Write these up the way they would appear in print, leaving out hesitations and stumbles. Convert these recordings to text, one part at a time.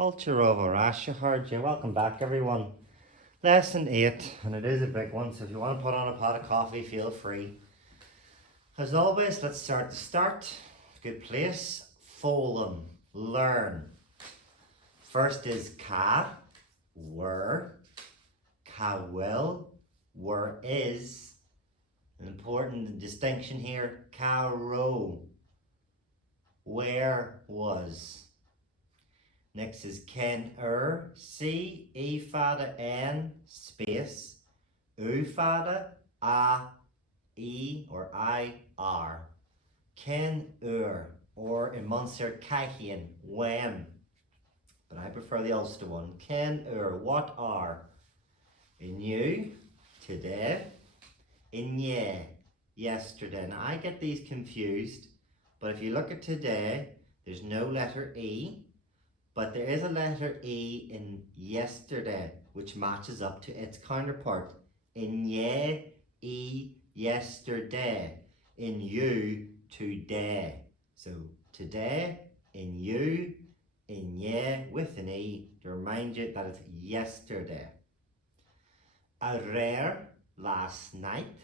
Culture of Arashahard. Welcome back, everyone. Lesson 8, and it is a big one, so if you want to put on a pot of coffee, feel free. As always, let's start the start. Good place. Folum. Learn. First is ka, were, ka will, were is. An important distinction here, ka ro, where was. Next is ken C, E fada N, space, U fada A, E or I, R. Ken or in Munster, Cahian, when. But I prefer the Ulster one. Ken what are? In you, today. In ye, yesterday. Now I get these confused, but if you look at today, there's no letter E. But there is a letter E in yesterday, which matches up to its counterpart. In ye, E, yesterday. In you, today. So today, in you, in ye, with an E, to remind you that it's yesterday. A rare, last night.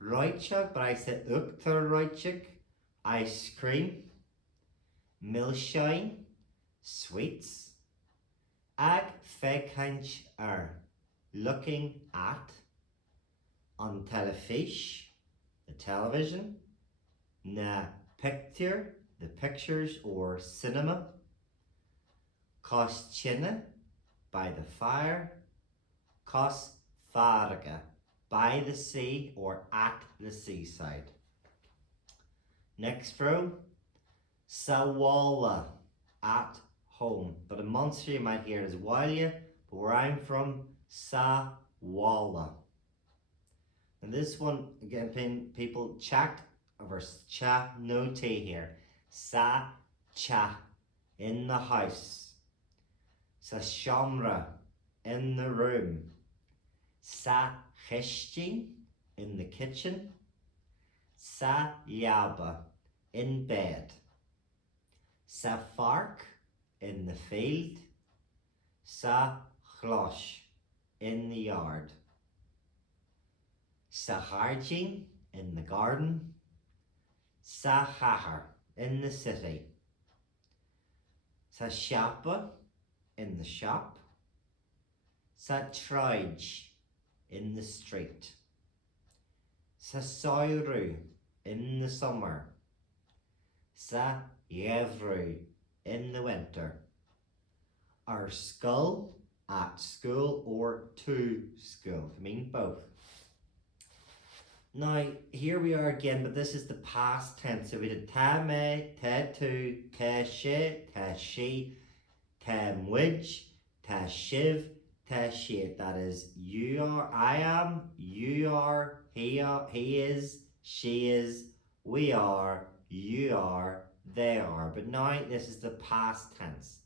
Roichuk, but I said ukter roichuk, ice cream. Milshine, sweets. Ag fekanch looking at. On telefish, the television. Na picture, the pictures or cinema. Koschina, by the fire. Kos farga, by the sea or at the seaside. Next row, Sawala, at home. But in Munster you might hear it as Walia, but where I'm from, Sawala. And this one, again, people chat over cha, no T here. Sa cha, in the house. Sa shamra, in the room. Sa chishti, in the kitchen. Sa yaba, in bed. Sa fark, in the field. Sa chlosh, in the yard. Sa harjing, in the garden. Sa chahar, in the city. Sa shapa, in the shop. Sa trudge, in the street. Sa soiru, in the summer. Sa yevru, in the winter. Our skull, at school or to school. I mean both. Now, here we are again, but this is the past tense. So we did ta me, ta tu, ta she, ta she, ta mwij, ta shiv, ta she. That is, you are, I am, you are, he is, she is, we are, you are, they are. But now this is the past tense.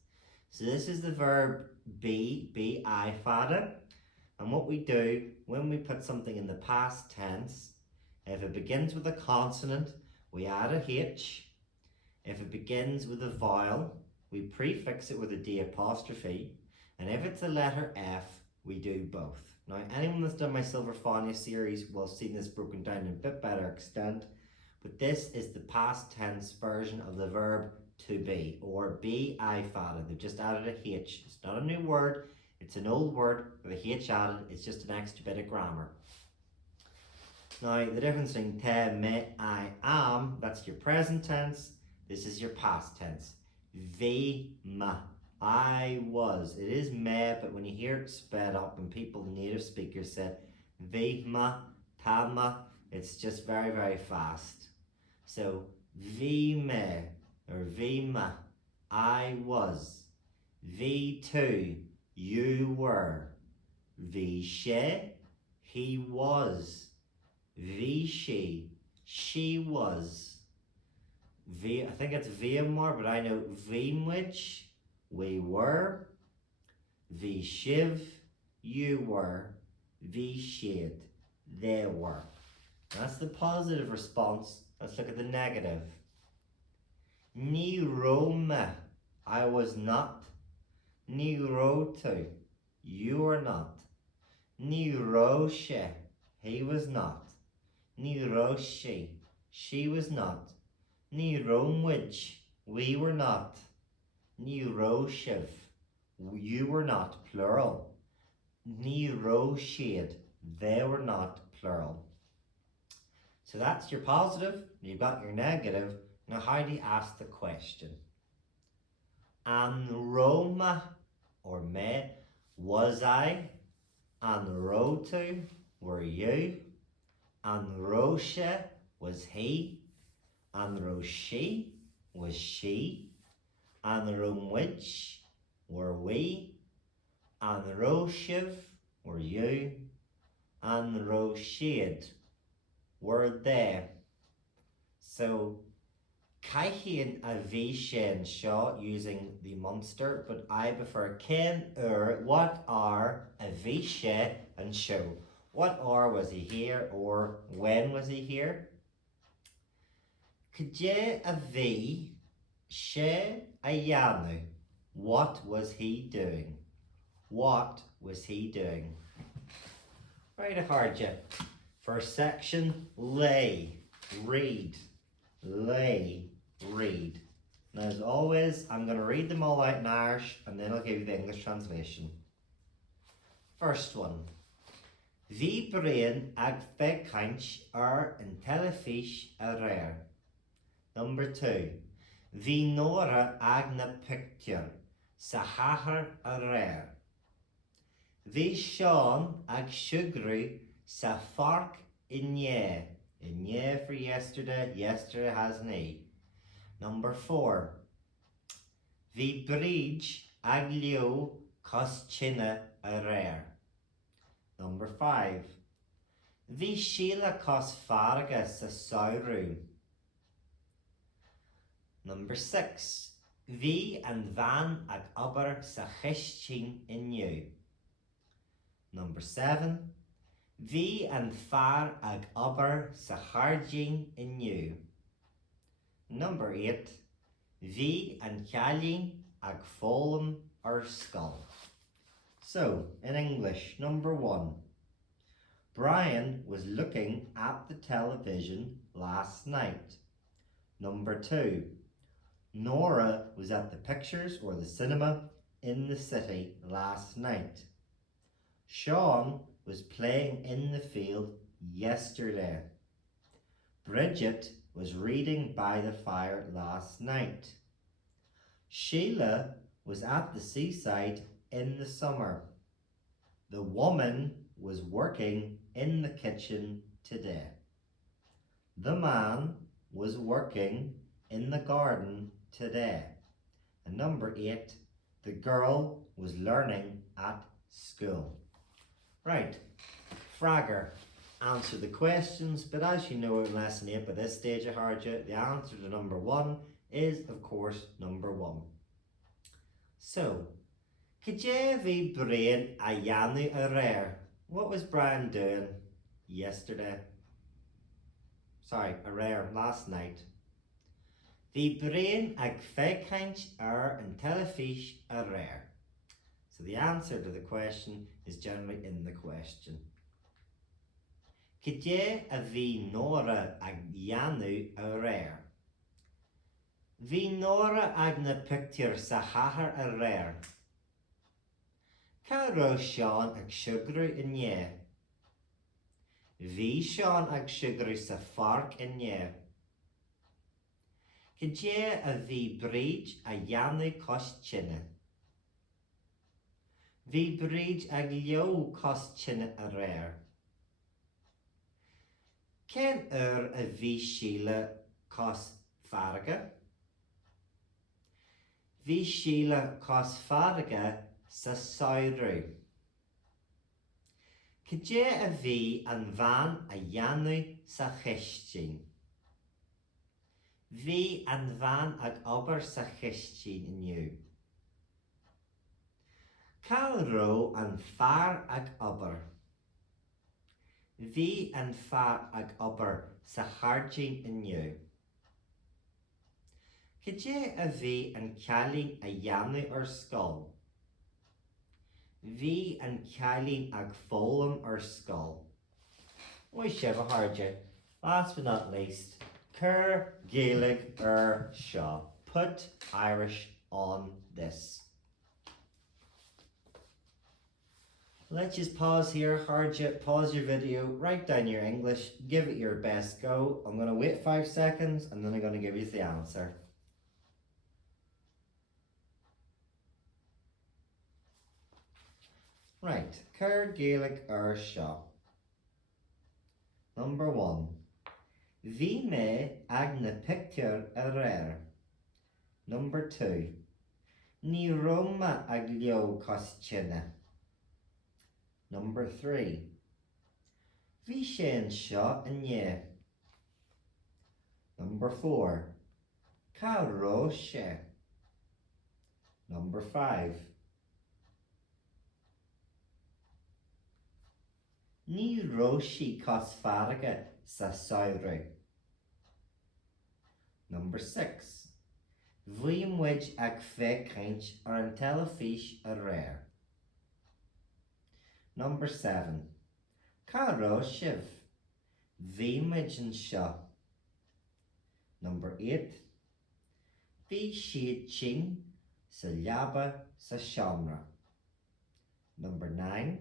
So this is the verb be, I fada. And what we do when we put something in the past tense, if it begins with a consonant, we add a H. If it begins with a vowel, we prefix it with a D apostrophe. And if it's a letter F, we do both. Now, anyone that's done my Silver Faunia series will have seen this broken down in a bit better extent. But this is the past tense version of the verb to be, or be I fada. They've just added a H. It's not a new word, it's an old word with a H added. It's just an extra bit of grammar. Now, the difference between te, me, I am, that's your present tense. This is your past tense. Ve, ma, I was. It is me, but when you hear it sped up and people, native speakers said ve, ma, ta, ma, it's just very, very fast. So, ve, me, or ve, ma, I was. Ve, tu, you were. Ve, she, he was. V she was. I think it's Vmore, but I know Vmwich, we were. V shiv, you were. V shade, they were. That's the positive response. Let's look at the negative. Ni Roma, I was not. Ní ró tú, you were not. Ní ró sé, he was not. Ní ró she was not. Ní rómwid, we were not. Ní ró you were not, plural. Ní ró siad, they were not, plural. So that's your positive, you've got your negative. Now how do you ask the question? An Roma, or me, was I? An Rotu, were you? An Rosha, was he? An Roshi, was she? An Romwich, were we? An Roshiv, were you? An Roshid, were they? So Caitheann a bhí sin seo using the Munster, but I prefer Ken what are a bhí sé and show. What are was he here or when was he here? Cé a bhí sé a dheanú. What was he doing? What was he doing? Right, Harja. First section, lay, read, lay, read. Now as always, I'm going to read them all out in Irish and then I'll give you the English translation. First one. Bhí brian ag feicáint an telefís a réir. Number 2. Bhí nóra ag na pictiúr sa chathair a réir. Bhí Seán ag siogrú sa farc inné. Inné for yesterday, yesterday has an E. Number 4. Bhí bríd ag leo cos tine a réir. Number 5. Bhí Sheila cos farga sa saoirú. Number 6. Bhí an bhean ag obair sa cheistín inniu. Number 7. Bhí an fear ag obair sa chardín inniu. Number 8. Bhí an cealainn ag fólam ar scoil. So, in English, number 1. Brian was looking at the television last night. Number 2. Nora was at the pictures or the cinema in the city last night. Sean was playing in the field yesterday. Bridget was reading by the fire last night. Sheila was at the seaside in the summer. The woman was working in the kitchen today. The man was working in the garden today. And number 8, the girl was learning at school. Right, Fragger, answer the questions, but as you know in lesson 8 by this stage of Harja, the answer to number 1 is of course number 1. So, Cé bhí Brian a dheanú a réir? What was Brian doing yesterday? Sorry, a réir, last night. Bhí Brian ag feicáint an telefís a réir. So the answer to the question is generally in the question. Cé a bhí Nora ag dheanú a réir? Bhí Nora ag na pictiúr sa chathair a réir. Cá raibh Seán ag siogrú inné? Bhí Seán ag siogrú sa farc inné. Cé a bhí bríd a dheanú cos tine? Bhí bríd ag leo cos tine a réir. Cén a bhí Sheila cos farga? Bhí Sheila cos farga sa saoirú. Cé a bhí an bhean a dheanú sa cheistín? Bhí an bhean ag obair sa cheistín inniu. Cá raibh an fear ag obair? Bhí an fear ag obair sa chardín inniu. Cé a bhí an cealainn a dheanú ar scoil? Bhí an ceilín ag fólam ar scoil. Muid sibh a háide. Last but not least, cur Gaelic ar seo. Put Irish on this. Let's just pause here, Harja. Pause your video, write down your English, give it your best go. I'm going to wait 5 seconds and then I'm going to give you the answer. Right, cur Gaelic ar seo. Number 1. Bhí mé ag na pictiúr a réir. Number 2. Ní Roma ag leo costiana. Number 3. Bhí sé an seo inné. Number 4. Cá ró sé. Number 5. Ní ró sí cos farraige sa saoire. Number 6. Bhí muid ag fécaint ar an telefís a réir. Number 7. Cá ró sibh. Bhí muid an seo. Number 8. Bhí siad sin sa leaba sa seomra. Number 9.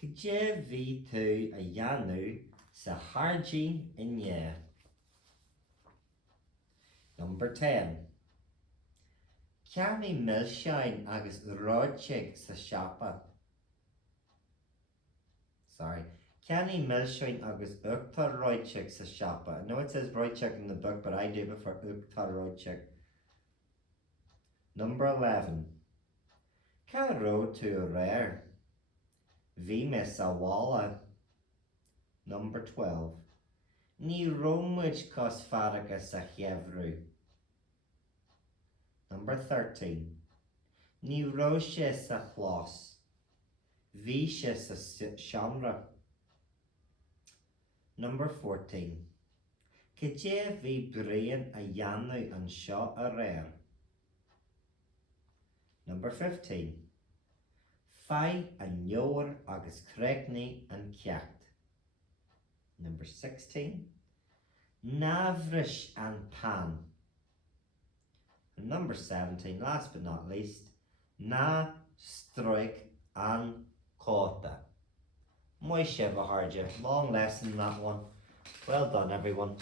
Cé bhí tú a dheanú sa hardín inné. Number 10. Ceannaí millseáin agus ráidteag sa seapa. Ceannaí millseáin agus uachtar ráidteag sa seapa. I know it says ráidteag in the book, but I do prefer uachtar ráidteag. Number 11. Cá ró tú a réir. Bhí me sa bhála. Number 12. Ní rómuid cos farraige sa cheimhrú. Number 13. Ní ró sé sa chlás. Bhí sé sa seomra. Number 14. Cé bhí brian a dheanú an seo a réir. Number 15. Fai an leabhar agus creachnaí an ceacht. Number 16. Navrish an pan. And number 17, last but not least, na strike an cóta. Muid sibh a háide. Long lesson that one. Well done everyone.